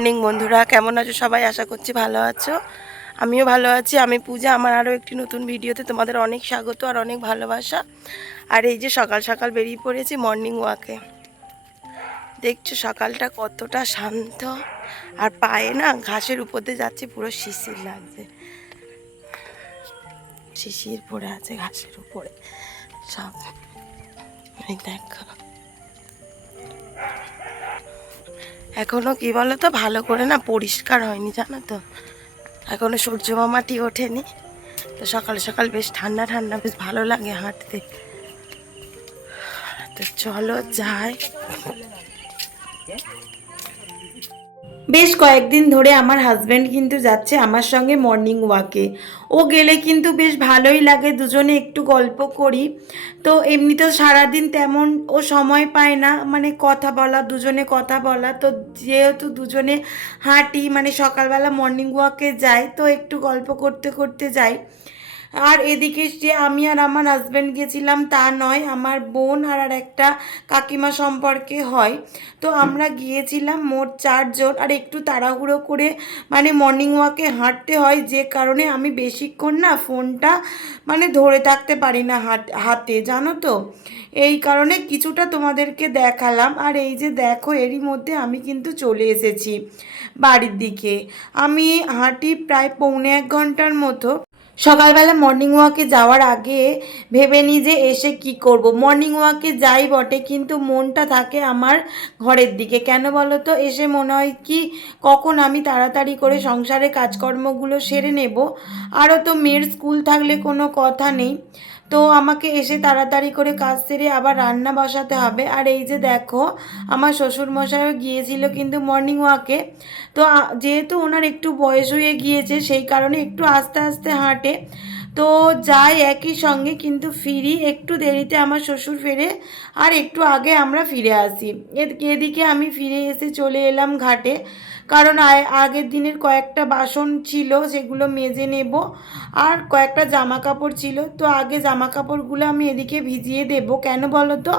Morning বন্ধুরা, কেমন আছো সবাই? আশা করছি ভালো আছো। আমিও ভালো আছি। আমি পূজা। আমার আরও একটি নতুন ভিডিওতে তোমাদের অনেক স্বাগত আর অনেক ভালোবাসা। আর এই যে সকাল সকাল বেরিয়ে পড়েছি মর্নিং ওয়াকে। দেখছো সকালটা কতটা শান্ত, আর পায়ে না ঘাসের উপর দিয়ে যাচ্ছি, পুরো শিশির লাগছে। শিশির পড়ে আছে ঘাসের উপরে সব। এই দেখো, এখনো কি বলো তো, ভালো করে না পরিষ্কার হয়নি, জানো তো। এখনো সূর্য মামাটি ওঠেনি, তো সকাল সকাল বেশ ঠান্ডা ঠান্ডা, বেশ ভালো লাগে হাঁটতে। তো চলো যাই। বেশ কয়েকদিন ধরে আমার হাজব্যান্ড কিন্তু যাচ্ছে আমার সঙ্গে মর্নিং ওয়াকে। ও গেলে কিন্তু বেশ ভালোই লাগে, দুজনে একটু গল্প করি। তো এমনিতেও সারাদিন তেমন ও সময় পায় না, মানে কথা বলা, দুজনে কথা বলা। তো যেহেতু দুজনে হাঁটি, মানে সকালবেলা মর্নিং ওয়াকে যাই, তো একটু গল্প করতে করতে যাই। আর এদিকে যে আমি আর আমার হাজব্যান্ড গেছিলাম তা নয়, আমার বোন আর একটা কাকিমা সম্পর্কে হয়। তো আমরা গিয়েছিলাম মোট 4 জন। আর একটু তাড়াহুড়ো করে মানে মর্নিং ওয়াকে হাঁটতে হয়, যে কারণে আমি বেশিক্ষণ না ফোনটা মানে ধরে থাকতে পারি না হাতে, জানো তো। এই কারণে কিছুটা তোমাদেরকে দেখালাম। আর এই যে দেখো, এরই মধ্যে আমি কিন্তু চলে এসেছি বাড়ির দিকে। আমি হাঁটি প্রায় পৌনে 1 ঘন্টার মতো। সকালবেলা মর্নিং ওয়াকে যাওয়ার আগে ভেবে নিই যে এসে কি করব। মর্নিং ওয়াকে যাই বটে, কিন্তু মনটা থাকে আমার ঘরের দিকে। কেন বলো তো, এসে মনে হয় কি কখন আমি তাড়াতাড়ি করে সংসারের কাজকর্মগুলো সেরে নেব। আরও তো মেয়ের স্কুল থাকলে কোনো কথা নেই। তো আমাকে এসে তাড়াতাড়ি করে কাজ সেরে আবার রান্না বসাতে হবে। আর এই যে দেখো, আমার শ্বশুরমশাইও গিয়েছিল কিন্তু মর্নিং ওয়াকে। তো যেহেতু ওনার একটু বয়স হয়ে গিয়েছে, সেই কারণে একটু আস্তে আস্তে হাঁটে। তো যাই একই সঙ্গে, কিন্তু ফিরি একটু দেরিতে, আমার শ্বশুর ফেরে আর একটু আগে আমরা ফিরে আসি। এদিকে আমি ফিরে এসে চলে এলাম ঘাটে, কারণ আগের দিনের কয়েকটা বাসন ছিল, সেগুলো মেজে নেব। আর কয়েকটা জামা কাপড় ছিল, তো আগে জামা কাপড়গুলো আমি এদিকে ভিজিয়ে দেব। কেন বলো তো,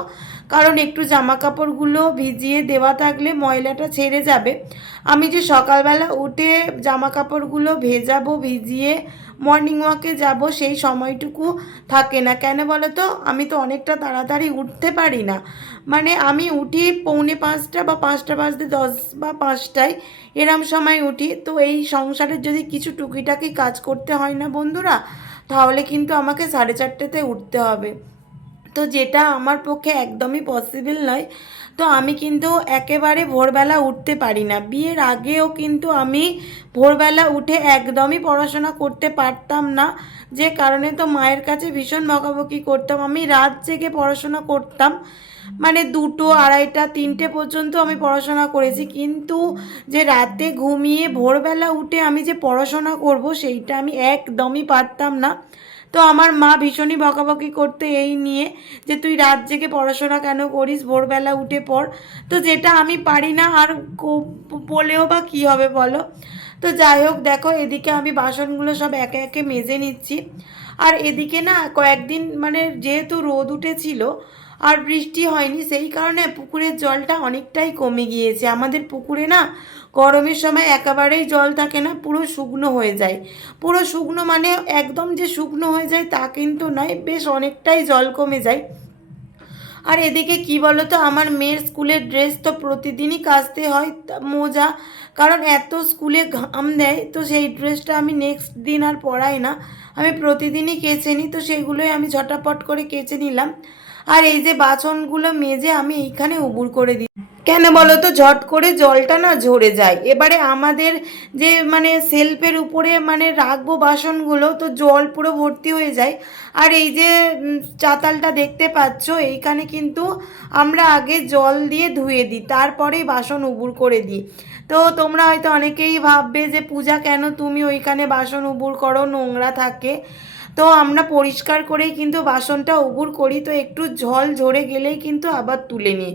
কারণ একটু জামা কাপড়গুলো ভিজিয়ে দেওয়া থাকলে ময়লাটা ছেড়ে যাবে। আমি যে সকালবেলা উঠে জামা কাপড়গুলো ভেজাবো, ভিজিয়ে মর্নিং ওয়াকে যাব, সেই সময়টুকু থাকে না। কেন বলো তো, আমি তো অনেকটা তাড়াতাড়ি উঠতে পারি না। মানে আমি উঠি পৌনে 5টা বা 5টা বাজতে 10 বা 5টায়, এরম সময় উঠি। তো এই সংসারের যদি কিছু টুকিটাকি কাজ করতে হয় না বন্ধুরা, তাহলে কিন্তু আমাকে 4:30টাতে উঠতে হবে। তো যেটা আমার পক্ষে একদমই পসিবল নয়। তো আমি কিন্তু একেবারে ভোরবেলা উঠতে পারি না। বিয়ের আগেও কিন্তু আমি ভোরবেলা উঠে একদমই পড়াশোনা করতে পারতাম না, যে কারণে তো মায়ের কাছে ভীষণ বকাবকি করতাম। আমি রাত জেগে পড়াশোনা করতাম, মানে 2টো, 2:30, 3টে পর্যন্ত আমি পড়াশোনা করেছি। কিন্তু যে রাতে ঘুমিয়ে ভোরবেলা উঠে আমি যে পড়াশোনা করব, সেইটা আমি একদমই পারতাম না। তো আমার মা ভীষণই বকাবকি করতে এই নিয়ে, যে তুই রাত জেগে পড়াশোনা কেন করিস, ভোরবেলা উঠে পড়। তো যেটা আমি পারি না, আর বলেও বা কী হবে বলো। তো যাই হোক, দেখো এদিকে আমি বাসনগুলো সব একে একে মেজে নিচ্ছি। আর এদিকে না কয়েকদিন মানে যেহেতু রোদ উঠেছিল আর বৃষ্টি হয়নি, সেই কারণে পুকুরের জলটা অনেকটাই কমে গিয়েছে। আমাদের পুকুরে না গরমের সময় একেবারেই জল থাকে না, পুরো শুকনো হয়ে যায়। পুরো শুকনো মানে একদম যে শুকনো হয়ে যায় তা কিন্তু নয়, বেশ অনেকটাই জল কমে যায়। আর এদিকে কি বলো তো, আমার মেয়ের স্কুলের ড্রেস তো প্রতিদিনই কাচতে হয়, মোজা, কারণ এত স্কুলে ঘাম দেয়। তো সেই ড্রেসটা আমি নেক্সট দিন আর পরাই না, আমি প্রতিদিনই কেচে নিই। তো সেগুলোই আমি ঝটাপট করে কেচে নিলাম। আর এই যে বাসনগুলো মেজে আমি এইখানে উবুর করে দিই। কেন বলো তো, ঝট করে জলটা না ঝরে যায়। এবারে আমাদের যে মানে সেলফের উপরে মানে রাখবো বাসনগুলো, তো জল পুরো ভর্তি হয়ে যায়। আর এই যে চাতালটা দেখতে পাচ্ছ, এইখানে কিন্তু আমরা আগে জল দিয়ে ধুয়ে দিই, তারপরেই বাসন উবুর করে দিই। তো তোমরা হয়তো অনেকেই ভাববে যে পূজা, কেন তুমি ওইখানে বাসন উবুর করো, নোংরা থাকে। তো আমরা পরিষ্কার করেই কিন্তু বাসনটা উবুর করি। তো একটু জল ঝরে গেলেই কিন্তু আবার তুলে নিই।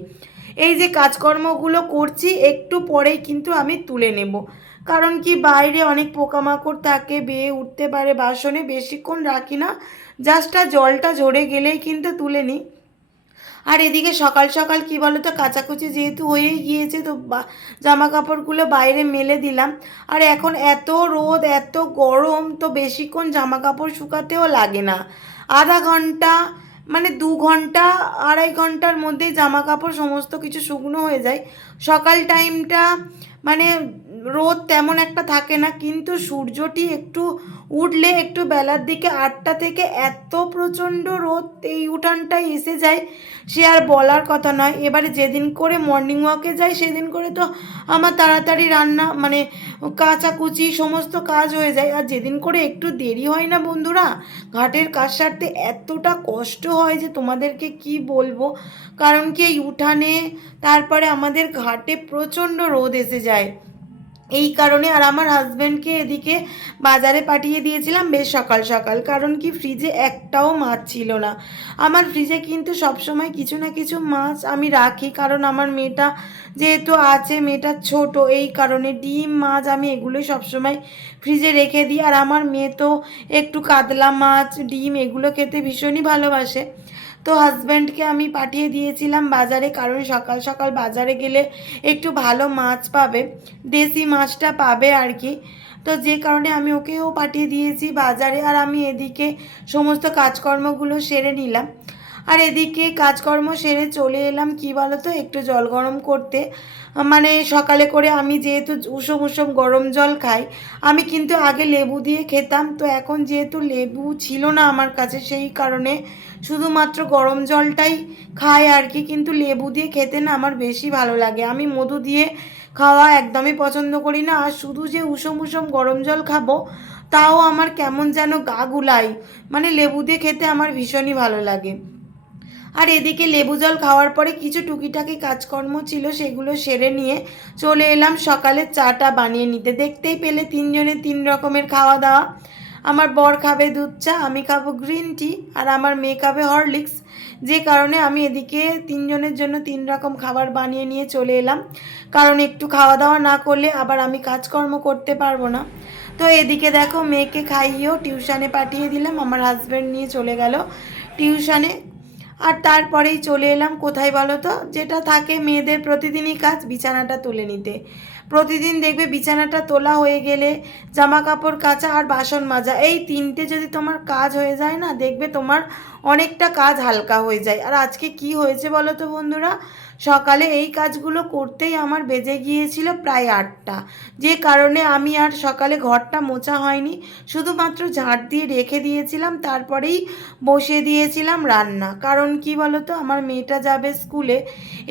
এই যে কাজকর্মগুলো করছি, একটু পরেই কিন্তু আমি তুলে নেব। কারণ কি, বাইরে অনেক পোকামাকড় থাকে, বেয়ে উঠতে পারে বাসনে, বেশিক্ষণ রাখি না, জাস্ট জলটা ঝরে গেলেই কিন্তু তুলে নিই। আর এদিকে সকাল সকাল কি বলো তো, কাচাকুচি যেহেতু হয়ে গিয়েছে, তো জামা কাপড়গুলো বাইরে মেলে দিলাম। আর এখন এত রোদ, এত গরম, তো বেশিক্ষণ জামা কাপড় শুকাতেও লাগে না। আধা ঘন্টা, মানে 2 ঘন্টা, 2.5 ঘন্টার মধ্যেই জামা কাপড় সমস্ত কিছু শুকনো হয়ে যায়। সকাল টাইমটা মানে রোদ তেমন একটা থাকে না, কিন্তু সূর্যটি একটু উঠলে, একটু বেলার দিকে 8টা থেকে এত প্রচণ্ড রোদ এই উঠানটায় এসে যায়, সে আর বলার কথা নয়। এবারে যেদিন করে মর্নিং ওয়াকে যাই সেদিন করে তো আমার তাড়াতাড়ি রান্না, মানে কাচাকুচি সমস্ত কাজ হয়ে যায়। আর যেদিন করে একটু দেরি হয় না বন্ধুরা, ঘাটের কাজ সারতে এতটা কষ্ট হয় যে তোমাদেরকে কি বলবো। কারণ কি, এই উঠানে তারপরে আমাদের ঘাটে প্রচণ্ড রোদ এসে যায়, এই কারণে। আর আমার হাজব্যান্ডকে এদিকে বাজারে পাঠিয়ে দিয়েছিলাম বেশ সকাল সকাল, কারণ কি ফ্রিজে একটাও মাছ ছিল না। আমার ফ্রিজে কিন্তু সবসময় কিছু না কিছু মাছ আমি রাখি, কারণ আমার মেয়েটা যেহেতু আছে, মেয়েটা ছোট, এই কারণে ডিম, মাছ আমি এগুলোই সবসময় ফ্রিজে রেখে দিই। আর আমার মেয়ে তো একটু কাতলা মাছ, ডিম এগুলো খেতে ভীষণই ভালোবাসে। তো হাজব্যান্ডকে আমি পাঠিয়ে দিয়েছিলাম বাজারে, কারণ সকাল সকাল বাজারে গেলে একটু ভালো মাছ পাবে, দেশি মাছটা পাবে আর কি। তো যে কারণে আমি ওকেও পাঠিয়ে দিয়েছি বাজারে। আর আমি এদিকে সমস্ত কাজকর্মগুলো সেরে নিলাম। আর এদিকে কাজকর্ম সেরে চলে এলাম কি বলো তো, একটু জল গরম করতে। মানে সকালে করে আমি যেহেতু উষুম উষুম গরম জল খাই, আমি কিন্তু আগে লেবু দিয়ে খেতাম, তো এখন যেহেতু লেবু ছিল না আমার কাছে, সেই কারণে শুধুমাত্র গরম জলটাই খাই আর কি। কিন্তু লেবু দিয়ে খেতে না আমার বেশি ভালো লাগে, আমি মধু দিয়ে খাওয়া একদমই পছন্দ করি না। আর শুধু যে উষুম উষুম গরম জল খাবো, তাও আমার কেমন যেন গা গুলাই, মানে লেবু দিয়ে খেতে আমার ভীষণই ভালো লাগে। আর এদিকে লেবু জল খাওয়ার পরে কিছু টুকিটাকি কাজকর্ম ছিল, সেগুলো সেরে নিয়ে চলে এলাম সকালে চাটা বানিয়ে নিতে। দেখতেই পেলে 3 জনের 3 রকমের খাওয়া দাওয়া। আমার বর খাবে দুধ চা, আমি খাবো গ্রিন টি, আর আমার মেয়ে খাবে হরলিক্স। যে কারণে আমি এদিকে 3 জনের জন্য 3 রকম খাবার বানিয়ে নিয়ে চলে এলাম, কারণ একটু খাওয়া দাওয়া না করলে আবার আমি কাজকর্ম করতে পারবো না। তো এদিকে দেখো, মেয়েকে খাইয়েও টিউশনে পাঠিয়ে দিলাম, আমার হাজব্যান্ড নিয়ে চলে গেল টিউশনে। আর তারপরেই চলে এলাম কোথায় বলো তো, যেটা থাকে মেয়েদের প্রতিদিনই কাজ, বিছানাটা তুলে নিতে। প্রতিদিন দেখবে বিছানাটা তোলা হয়ে গেলে জামা কাপড় কাচা আর বাসন মাজা, এই 3টে যদি তোমার কাজ হয়ে যায় না, দেখবে তোমার অনেকটা কাজ হালকা হয়ে যায়। আর আজকে কি হয়েছে বলো তো বন্ধুরা, সকালে এই কাজগুলো করতেই আমার বেজে গিয়েছিল প্রায় 8টা। যে কারণে আমি আর সকালে ঘরটা মোছা হয়নি, শুধুমাত্র ঝাঁট দিয়ে রেখে দিয়েছিলাম, তারপরেই বসিয়ে দিয়েছিলাম রান্না। কারণ কি বলো তো, আমার মেয়েটা যাবে স্কুলে,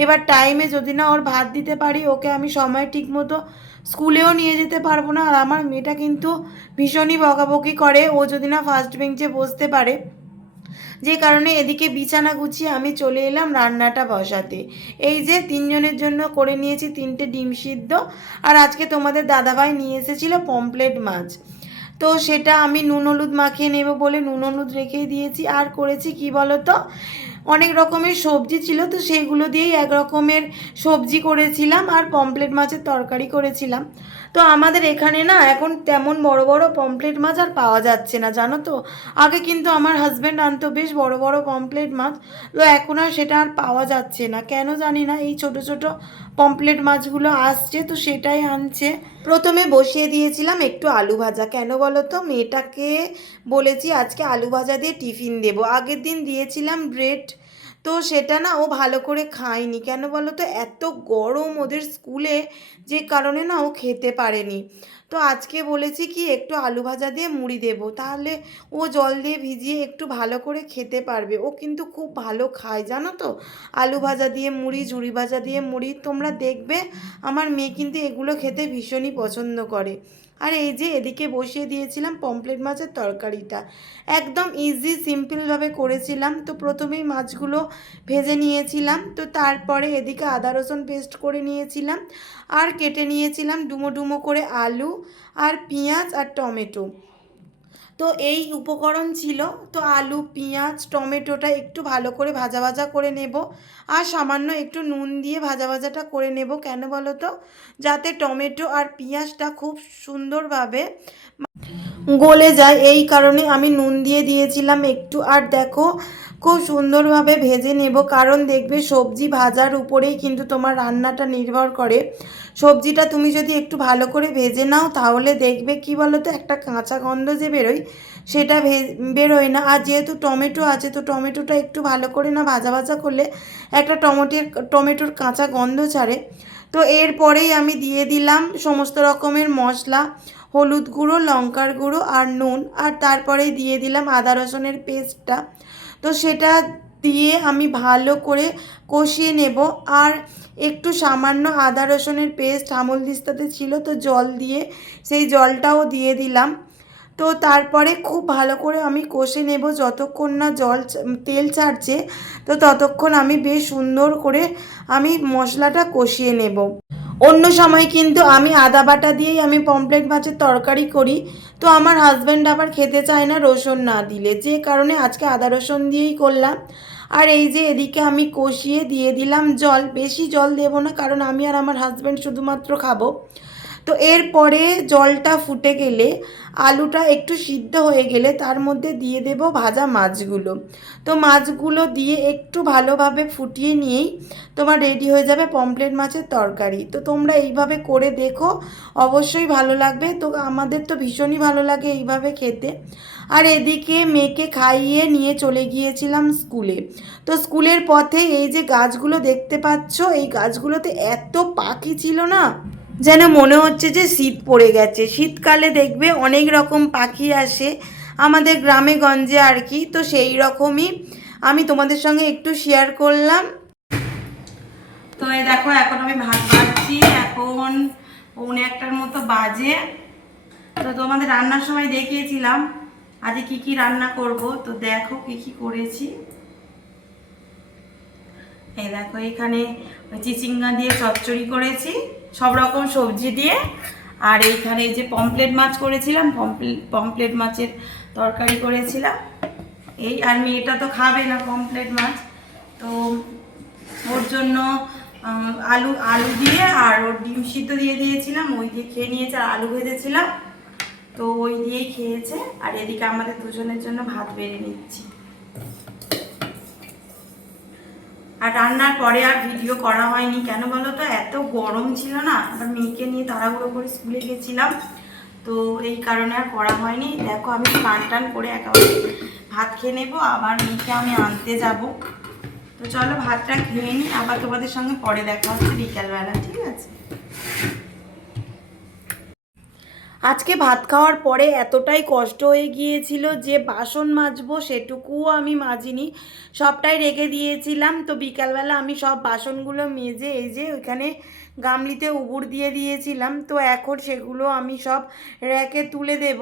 এবার টাইমে যদি না ওর ভাত দিতে পারি, ওকে আমি সময় ঠিক মতো স্কুলেও নিয়ে যেতে পারবো না। আর আমার মেয়েটা কিন্তু ভীষণই বকাবকি করে ও যদি না ফার্স্ট বেঞ্চে বসতে পারে। যে কারণে এদিকে বিছানা গুছিয়ে আমি চলে এলাম রান্নাটা বসাতে। এই যে 3 জনের জন্য করে নিয়েছি 3টে ডিম সিদ্ধ, আর আজকে তোমাদের দাদাভাই নিয়ে এসেছিল পমপ্লেট মাছ, তো সেটা আমি নুন হলুদ মাখিয়ে নেব বলে নুন হলুদ রেখেই দিয়েছি। আর করেছি কি বলো তো, অনেক রকমের সবজি ছিল, তো সেইগুলো দিয়েই 1 রকমের সবজি করেছিলাম, আর পমপ্লেট মাছের তরকারি করেছিলাম। তো আমাদের এখানে না এখন তেমন বড় বড় পমপ্লেট মাছ আর পাওয়া যাচ্ছে না, জানো তো। আগে কিন্তু আমার হাজব্যান্ড আনতো বেশ বড় বড় পমপ্লেট মাছ, তো এখন আর সেটা আর পাওয়া যাচ্ছে না, কেন জানি না। এই ছোট ছোট পমপ্লেট মাছগুলো আসছে, তো সেটাই আনছে। প্রথমে বসিয়ে দিয়েছিলাম একটু আলু ভাজা, কেন বলো তো, মেয়েটাকে বলেছি আজকে আলু ভাজা দিয়ে টিফিন দেবো। আগের দিন দিয়েছিলাম ব্রেড, তো সেটা না ও ভালো করে খায়নি, কেন বলো তো, এত গরম ওদের স্কুলে, যে কারণে না ও খেতে পারেনি। তো আজকে বলেছি কি একটু আলু ভাজা দিয়ে মুড়ি দেবো, তাহলে ও জল দিয়ে ভিজিয়ে একটু ভালো করে খেতে পারবে। ও কিন্তু খুব ভালো খায় জানো তো, আলু ভাজা দিয়ে মুড়ি, ঝুড়ি ভাজা দিয়ে মুড়ি, তোমরা দেখবে আমার মেয়ে কিন্তু এগুলো খেতে ভীষণই পছন্দ করে। আর এই যে এদিকে বসিয়ে দিয়েছিলাম পমপ্লেট মাছের তরকারিটা, একদম ইজি সিম্পলভাবে করেছিলাম। তো প্রথমেই মাছগুলো ভেজে নিয়েছিলাম, তো তারপরে এদিকে আদা রসুন পেস্ট করে নিয়েছিলাম, আর কেটে নিয়েছিলাম ডুমো ডুমো করে আলু আর পেঁয়াজ আর টমেটো। তো এই উপকরণ ছিল। তো আলু, পেঁয়াজ, টমেটোটা একটু ভালো করে ভাজা ভাজা করে নেব, আর সামান্য একটু নুন দিয়ে ভাজা ভাজাটা করে নেব, কেন বলো তো, যাতে টমেটো আর পেঁয়াজটা খুব সুন্দরভাবে গলে যায়, এই কারণে আমি নুন দিয়ে দিয়েছিলাম একটু। আর দেখো খুব সুন্দরভাবে ভেজে নেব, কারণ দেখবে সবজি ভাজার উপরেই কিন্তু তোমার রান্নাটা নির্ভর করে। সবজিটা তুমি যদি একটু ভালো করে ভেজে নাও তাহলে দেখবে কি বলো তো, একটা কাঁচা গন্ধ যে বেরোয় সেটা বেরোয় না। আর যেহেতু টমেটো আছে, তো টমেটোটা একটু ভালো করে না ভাজা ভাজা করলে একটা টমেটোর কাঁচা গন্ধ ছাড়ে। তো এরপরেই আমি দিয়ে দিলাম সমস্ত রকমের মশলা, হলুদ গুঁড়ো, লঙ্কার গুঁড়ো আর নুন, আর তারপরেই দিয়ে দিলাম আদা রসুনের পেস্টটা। তো সেটা দিয়ে আমি ভালো করে কষিয়ে নেব। আর একটু সামান্য আদা রসুনের পেস্ট আমুল দিস্তাতে ছিল, তো জল দিয়ে সেই জলটাও দিয়ে দিলাম। তো তারপরে খুব ভালো করে আমি কষে নেব, যতক্ষণ না তেল ছাড়ছে, তো ততক্ষণ আমি বেশ সুন্দর করে আমি মশলাটা কষিয়ে নেব। অন্য সময় কিন্তু আমি আদা বাটা দিয়েই আমি পমফ্রেট মাছের তরকারি করি, তো আমার হাজব্যান্ড আবার খেতে চায় না রসুন না দিলে, যে কারণে আজকে আদা রসুন দিয়েই করলাম। আর এই যে এদিকে আমি কষিয়ে দিয়ে দিলাম জল, বেশি জল দেব না, কারণ আমি আর আমার হাজব্যান্ড শুধুমাত্র খাবো। তো এরপরে জলটা ফুটে গেলে, আলুটা একটু সিদ্ধ হয়ে গেলে তার মধ্যে দিয়ে দেব ভাজা মাছগুলো। তো মাছগুলো দিয়ে একটু ভালোভাবে ফুটিয়ে নিয়েই তোমার রেডি হয়ে যাবে পমফ্রেট মাছের তরকারি। তো তোমরা এইভাবে করে দেখো, অবশ্যই ভালো লাগবে। তো আমাদের তো ভীষণই ভালো লাগে এইভাবে খেতে। আর এদিকে মেয়েকে খাইয়ে নিয়ে চলে গিয়েছিলাম স্কুলে। তো স্কুলের পথে এই যে গাছগুলো দেখতে পাচ্ছ, এই গাছগুলোতে এত পাখি ছিল না, যেন মনে হচ্ছে যে শীত পড়ে গেছে। শীতকালে দেখবে অনেক রকম পাখি আসে আমাদের গ্রামে গঞ্জে আর কি, তো সেই রকমই আমি তোমাদের সঙ্গে একটু শেয়ার করলাম। তো এই দেখো, এখন আমি ভাত বাড়ছি, এখন 1:45 মতো বাজে। তো তোমাদের রান্নার সময় দেখিয়েছিলাম আজকে কি কি রান্না করব, তো দেখো কি কি করেছি। এই দেখো, এখানে চিচিঙ্গা দিয়ে চচ্চড়ি করেছি সব রকম সবজি দিয়ে। আর এইখানে এই যে পমফ্রেট মাছ করেছিলাম, পমফ্রেট মাছের তরকারি করেছিলাম। এই আর মেয়েটা তো খাবে না পমফ্রেট মাছ, তো ওর জন্য আলু আলু দিয়ে আর ওর ডিম সিদ্ধ দিয়ে দিয়েছিলাম, ওই দিয়ে খেয়ে নিয়েছে। আর আলু ভেজেছিলাম, তো ওই দিয়েই খেয়েছে। আর এদিকে আমাদের দুজনের জন্য ভাত বেড়ে নিচ্ছি। আর রান্নার পরে আর ভিডিও করা হয়নি, কেন বলো তো, এত গরম ছিল না, আবার মেয়েকে নিয়ে তাড়াহুড়ো করে স্কুলে গেছিলাম, তো এই কারণে আর করা হয়নি। দেখো, আমি স্নান টান করে একেবারে ভাত খেয়ে নেবো, আবার মেয়েকে আমি আনতে যাব। তো চলো ভাতটা খেয়ে নিই, আবার তোমাদের সঙ্গে পরে দেখা হচ্ছে বিকালবেলা, ঠিক আছে? আজকে ভাত খাওয়ার পরে এতটাই কষ্ট হয়ে গিয়েছিল যে বাসন মাজবো সেটুকুও আমি মাজিনি, সবটাই রেখে দিয়েছিলাম। তো বিকালবেলা আমি সব বাসনগুলো মেজে এই যে ওইখানে গামলিতে উবুর দিয়ে দিয়েছিলাম, তো এখন সেগুলো আমি সব র্যাকে তুলে দেব,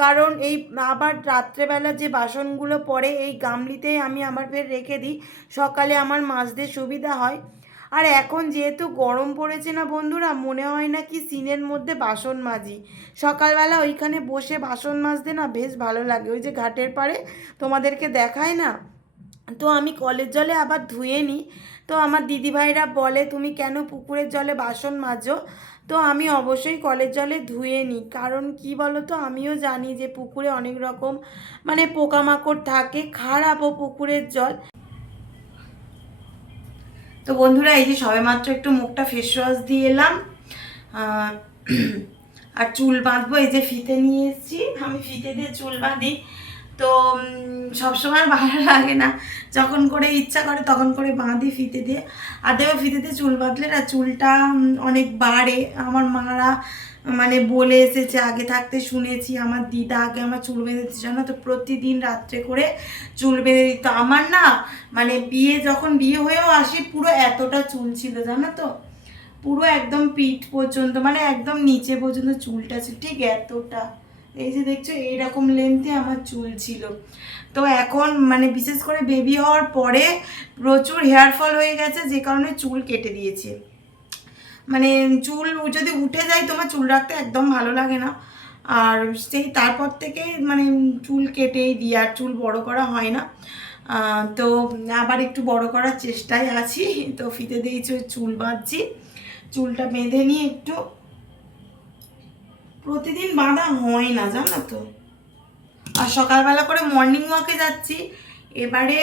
কারণ এই আবার রাত্রেবেলা যে বাসনগুলো পড়ে এই গামলিতেই আমি আবার ফের রেখে দিই, সকালে আমার মাজতে সুবিধা হয়। আর এখন যেহেতু গরম পড়েছে না বন্ধুরা, মনে হয় না কি সিনের মধ্যে বাসন মাজি। সকালবেলা ওইখানে বসে বাসন মাজতে না বেশ ভালো লাগে, ওই যে ঘাটের পাড়ে তোমাদেরকে দেখায় না, তো আমি কলের জলে আবার ধুয়ে নিই। তো আমার দিদিভাইরা বলে তুমি কেন পুকুরের জলে বাসন মাজো, তো আমি অবশ্যই কলের জলে ধুয়ে নিই, কারণ কি বলো তো, আমিও জানি যে পুকুরে অনেক রকম মানে পোকামাকড় থাকে, খারাপও পুকুরের জল। তো বন্ধুরা, এই যে সবেমাত্র একটু মুখটা ফেস ওয়াশ দিয়ে এলাম, আর চুল বাঁধবো। এই যে ফিতে নিয়ে এসেছি, আমি ফিতে দিয়ে চুল বাঁধি। তো সবসময় ভালো লাগে না, যখন করে ইচ্ছা করে তখন করে বাঁধি ফিতে দিয়ে। আর দেখো, ফিতে দিয়ে চুল বাঁধলে না চুলটা অনেক বাড়ে। আমার মারা মানে বলে এসেছে, আগে থাকতে শুনেছি, আমার দিদা আগে আমার চুল বেঁধে দিত জানো তো, প্রতিদিন রাত্রে করে চুল বেঁধে দিত। আমার না মানে যখন বিয়ে হয়েও আসি, পুরো এতটা চুল ছিল জানো তো, পুরো একদম পিঠ পর্যন্ত, মানে একদম নিচে পর্যন্ত চুলটা ছিল, ঠিক এতটা। এই যে দেখছো, এইরকম লেন্থে আমার চুল ছিল। তো এখন মানে বিশেষ করে বেবি হওয়ার পরে প্রচুর হেয়ার ফল হয়ে গেছে, যে কারণে চুল কেটে দিয়েছে। মানে চুল যদি উঠে যায়, তোমার চুল রাখতে একদম ভালো লাগে না। আর সেই তারপর থেকে মানে চুল কেটেই দিই, আর চুল বড় করা হয় না। তো আবার একটু বড় করার চেষ্টায় আছি। তো ফিতে দিয়েছি, চুল বাঁধছি, চুলটা বেঁধে নিয়ে একটু, প্রতিদিন বাঁধা হয় না জানো তো। আর সকালবেলা করে মর্নিং ওয়াকে যাচ্ছি, এবারে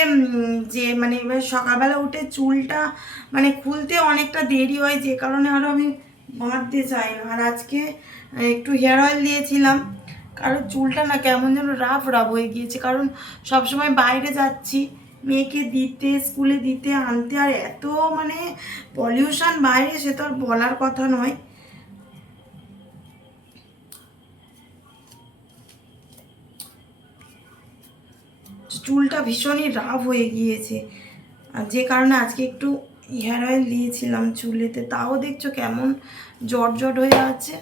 যে মানে এবার সকালবেলা উঠে চুলটা মানে খুলতে অনেকটা দেরি হয়, যে কারণে আরও আমি বাঁধতে চাই না। আর আজকে একটু হেয়ার অয়েল দিয়েছিলাম, কারণ চুলটা না কেমন যেন রাফ রাফ হয়ে গিয়েছে, কারণ সবসময় বাইরে যাচ্ছি মেয়েকে দিতে, স্কুলে দিতে আনতে, আর এত মানে পলিউশন বাইরে, সে তো আর বলার কথা নয়। চুলটা ভীষণই রাফ হয়ে গিয়েছে, আর যে কারণে আজকে একটু হেয়ার অয়েল দিয়েছিলাম চুলেতে, তাও দেখছো কেমন জট জট হয়ে আছে।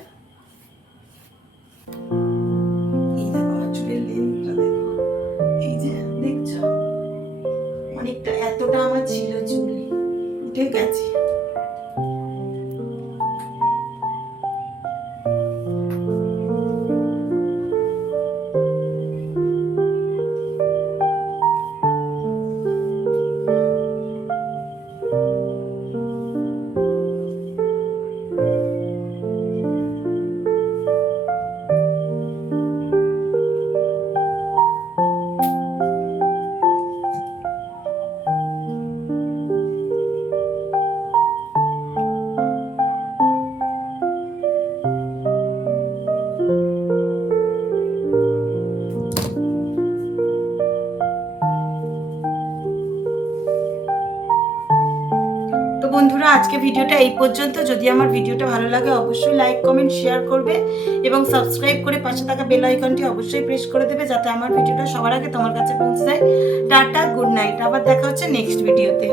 এই দেখো আমার চুলের লেন্থটা দেখো, এই যে দেখছো অনেকটা, এতটা আমার ছিল চুল, উঠে গেছে। তো বন্ধুরা, আজকে ভিডিওটা এই পর্যন্ত। যদি আমার ভিডিওটা ভালো লাগে অবশ্যই লাইক কমেন্ট শেয়ার করবে এবং সাবস্ক্রাইব করে পাশে থাকা বেল আইকনটি অবশ্যই প্রেস করে দেবে, যাতে আমার ভিডিওটা সবার আগে তোমার কাছে পৌঁছে যায়। টাটা, গুড নাইট, আবার দেখা হচ্ছে নেক্সট ভিডিওতে।